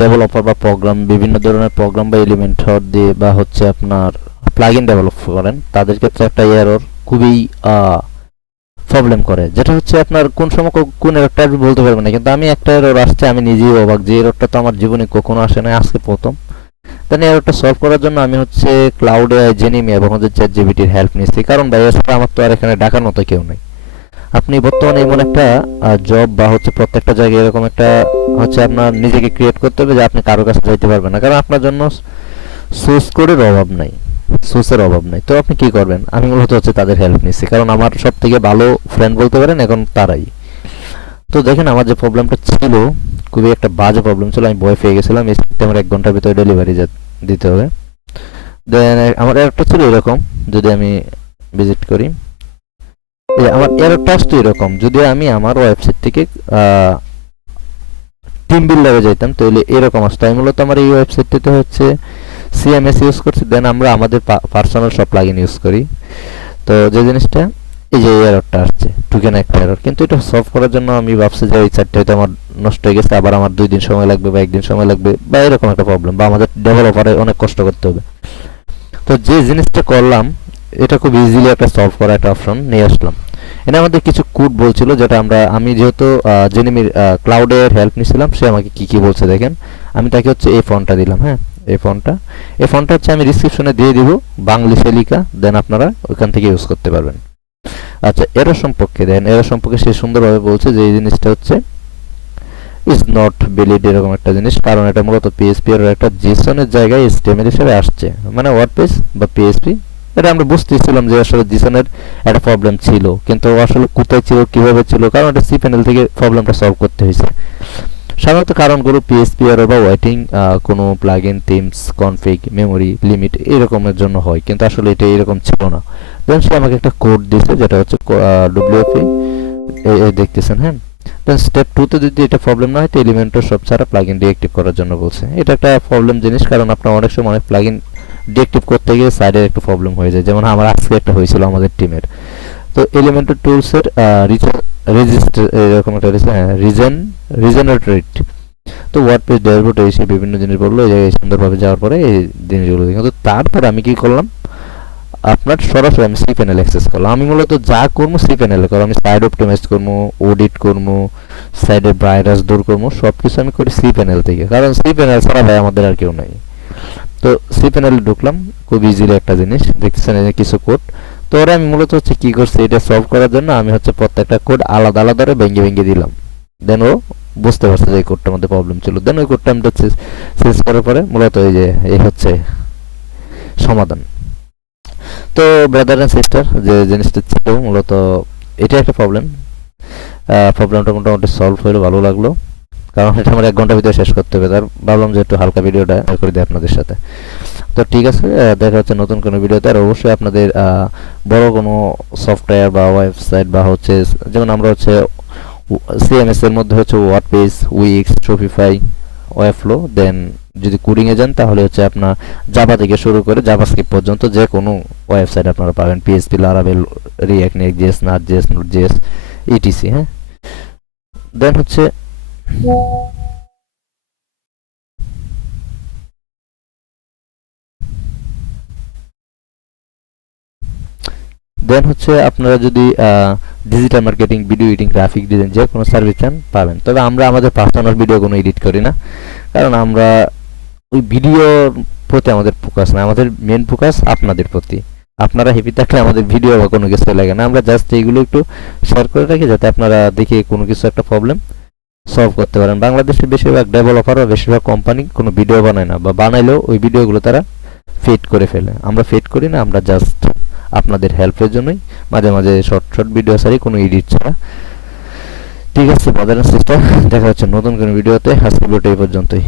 Developer বা programme বিভিন্ন ধরনের প্রোগ্রাম বা এলিমেন্টর দিয়ে বা হচ্ছে আপনার প্লাগইন ডেভেলপ করেন, তাদের ক্ষেত্রে একটা এরর খুবই প্রবলেম করে, যেটা হচ্ছে আপনার কোন সময় কোন এররটা আপনি বলতে পারবেন না, কিন্তু আমি একটা এরর আসছে আমি নিজেই অবাক যে এররটা তো আমার জীবনে কখনো আসে না, আজকে প্রথম। দেন এররটা সলভ করার জন্য আমি হচ্ছে ক্লাউডে জেনিমি এবং হচ্ছে চ্যাটজিপিটির হেল্প নিচ্ছি, কারণ ভাই এছাড়া আমার তো আর এখানে ডাকার মতো কেউ নেই। আপনি বর্তমানে এমন একটা জব বা হচ্ছে প্রত্যেকটা জায়গায় এরকম একটা হচ্ছে আপনার নিজেকে ক্রিয়েট করতে হবে যে আপনি কারো কাছে যাইতে পারবেন না, কারণ আপনার জন্য সোর্স কোডের অভাব নাই, সোর্সের অভাব নাই। তো আপনি কি করবেন, আমি মূলত হচ্ছে তাদের হেল্প নিচ্ছি, কারণ আমার সব থেকে ভালো ফ্রেন্ড বলতে পারেন এখন তারাই। তো দেখেন আমার যে প্রবলেমটা ছিল, খুবই একটা বাজে প্রবলেম ছিল, আমি ভয় পেয়ে গেছিলাম এই আমার 1 ঘন্টার ভিতরে ডেলিভারি দিতে হবে। দেন আমার এররটা ছিল এরকম, যদি আমি ভিজিট করি, আমার এররটা আসতো এরকম, যদি আমি আমার ওয়েবসাইট থেকে টিম বিল্ডারে যাইতাম তাহলে এরকম আসতো। আমি মূলত আমার এই ওয়েবসাইটটাতে হচ্ছে সিএমএস ইউজ করছি, দেন আমরা আমাদের পার্সোনাল সব প্লাগইন ইউজ করি। তো যে জিনিসটা এই যে এররটা আসছে টোকেন একটা এরর, কিন্তু এটা সলভ করার জন্য আমি ভাবছি যে এই চারটা হয়তো আমার নষ্ট হয়ে গেছে, আবার আমার 2 দিন সময় লাগবে বা 1 দিন সময় লাগবে বা এরকম একটা প্রবলেম, বা আমাদের ডেভেলপারে অনেক কষ্ট করতে হবে। তো যে জিনিসটা করলাম এটা খুব ইজিলি একটা সলভ করা একটা অপশন নিয়ে আসলাম। এখানে আমাদের কিছু কোড বলছিল, যেটা আমি যেহেতু জেনিমির ক্লাউডের হেল্প নিয়েছিলাম, সে আমাকে কি কি বলছে দেখেন। আমি তাকে হচ্ছে এই ফন্টটা দিলাম, হ্যাঁ এই ফন্টটা হচ্ছে আমি ডিসক্রিপশনে দিয়ে দিব, বাংলিশে লেখা, দেন আপনারা ওইখান থেকে ইউজ করতে পারবেন। আচ্ছা এরর সম্পর্কে দেন, এরর সম্পর্কে সে সুন্দরভাবে বলছে যে এই জিনিসটা হচ্ছে ইজ নট ভ্যালিড এরকম একটা জিনিস, কারণ এটা মূলত পিএসপি এর একটা জেসনের জায়গায় এসটিএমএল হিসেবে আসছে, মানে ওয়ার্ডপ্রেস বা পিএসপি। এটা আমরা বুঝতেছিলাম যে আসলে জেসনের একটা প্রবলেম ছিল, কিন্তু আসলে কোথায় ছিল কিভাবে ছিল, কারণ এটা সি প্যানেল থেকে প্রবলেমটা সলভ করতে হয়েছে। সাধারণত কারণগুলো পিএসপি এর বা ওয়েটিং কোনো plugin themes config memory limit এরকমের জন্য হয়, কিন্তু আসলে এটা এরকম ছিল না। দেন সে আমাকে একটা কোড দিয়েছে, যেটা হচ্ছে ডব্লিউএফএ দেখতেছেন, হ্যাঁ। দেন স্টেপ 2 তে যদি এটা প্রবলেম না হয় তো এলিমেন্টর সব ছাড়া প্লাগইন ডিএক্টিভ করার জন্য বলছে। এটা একটা প্রবলেম জিনিস, কারণ আপনার অনেক সময় অনেক প্লাগইন ডিএক্টিভ করতে গিয়ে সাইডের একটা প্রবলেম হয়ে যায়, যেমন আমার আজকে একটা হয়েছিল আমাদের টিমের। তো এলিমেন্টর টুলসের রেজিস্টার এরকম একটা রিজেনারেট। তো ওয়ার্ডপ্রেস ড্যাশবোর্ডে এসে বিভিন্ন জিনিস বললো, এই জায়গায় সুন্দরভাবে যাওয়ার পরে এই জিনিসগুলো দেখি। তো তারপর আমি কি করলাম, আপনার সরাসরি আমি সি প্যানেল অ্যাক্সেস করলাম। আমি মূলত যা করবো সি প্যানেলে করবো, আমি সাইড অপটিমাইজ করবো, অডিট করবো, সাইডের ভাইরাস দূর করবো, সব কিছু আমি করি সি প্যানেল থেকে, কারণ সি প্যানেল ছাড়া ভাই আমাদের আর কেউ নাই। তো সি প্যানেলে ঢুকলাম, খুব ইজিলি একটা জিনিস দেখতেছেন, এই যে কিছু কোড। তো ওরা আমি মূলত হচ্ছে কি করছি, এটা সলভ করার জন্য আমি হচ্ছে প্রত্যেকটা কোড আলাদা আলাদা করে ভেঙে ভেঙে দিলাম। দেন ও বুঝতে পারছে যে এই কোডটার মধ্যে প্রবলেম ছিল, দেন ওই কোডটা আমি চেঞ্জ করার পরে মূলত এই যে এই হচ্ছে সমাধান। তো ব্রাদার এন্ড সিস্টার, যে জিনিসটা ছিল মূলত এটা একটা প্রবলেমটা মোটামুটি সলভ হয়ে ভালো লাগলো, কারণ এটা আমার 1 ঘন্টার ভিতরে শেষ করতে হবে, তার ভাবলাম যে একটু হালকা ভিডিওটা করে দিই আপনাদের সাথে। তো ঠিক আছে, দেখা হচ্ছে নতুন কোনো ভিডিওতে। আর অবশ্যই আপনাদের বড় কোনো সফটওয়্যার বা ওয়েবসাইট বা হচ্ছে যেমন আমরা হচ্ছে সিএমএস এর মধ্যে হচ্ছে ওয়ার্ডপ্রেস, উইক্স, শপিফাই, ওয়েবফ্লো, দেন যদি কোডিং এ যান তাহলে হচ্ছে আপনার জাভা থেকে শুরু করে জাভাস্ক্রিপ্ট পর্যন্ত যে কোনো ওয়েবসাইট আপনারা পাবেন, পিএইচপি, লারাভেল, রিঅ্যাক্ট, নেক্সট.জেএস, নাট.জেএস, নোড.জেএস, ইটিসি, হ্যাঁ। দেন হচ্ছে আপনারা যদি digital marketing, video editing, graphic design যে কোনো সার্ভিস চান পাবেন। তবে আমরা আমাদের পার্সোনাল ভিডিও কোনো এডিট করি না, কারণ আমরা ওই ভিডিওর প্রতি আমাদের ফোকাস না, আমাদের মেন ফোকাস আপনাদের প্রতি। আপনারা হ্যাপি থাকলে আমাদের ভিডিও বা কোনো কিছু লাগে না, আমরা জাস্ট এইগুলো একটু শেয়ার করে রাখি যাতে আপনারা দেখে কোনো কিছু একটা প্রবলেম সলভ করতে পারেন। বাংলাদেশের বেশিরভাগ ডেভেলপার বা বেশিরভাগ কোম্পানি কোনো ভিডিও বানায় না, বা বানাইলেও ওই ভিডিওগুলো তারা ফেড করে ফেলে। আমরা ফেড করি না, আমরা জাস্ট আপনাদের হেল্পের জন্যই মাঝে মাঝে শর্ট ভিডিও সারি, কোনো এডিট ছাড়া। ঠিক আছে ব্রাদার এন্ড সিস্টার, দেখা হচ্ছে নতুন কোনো ভিডিওতে। আজকের ভিডিওটা এই পর্যন্তই।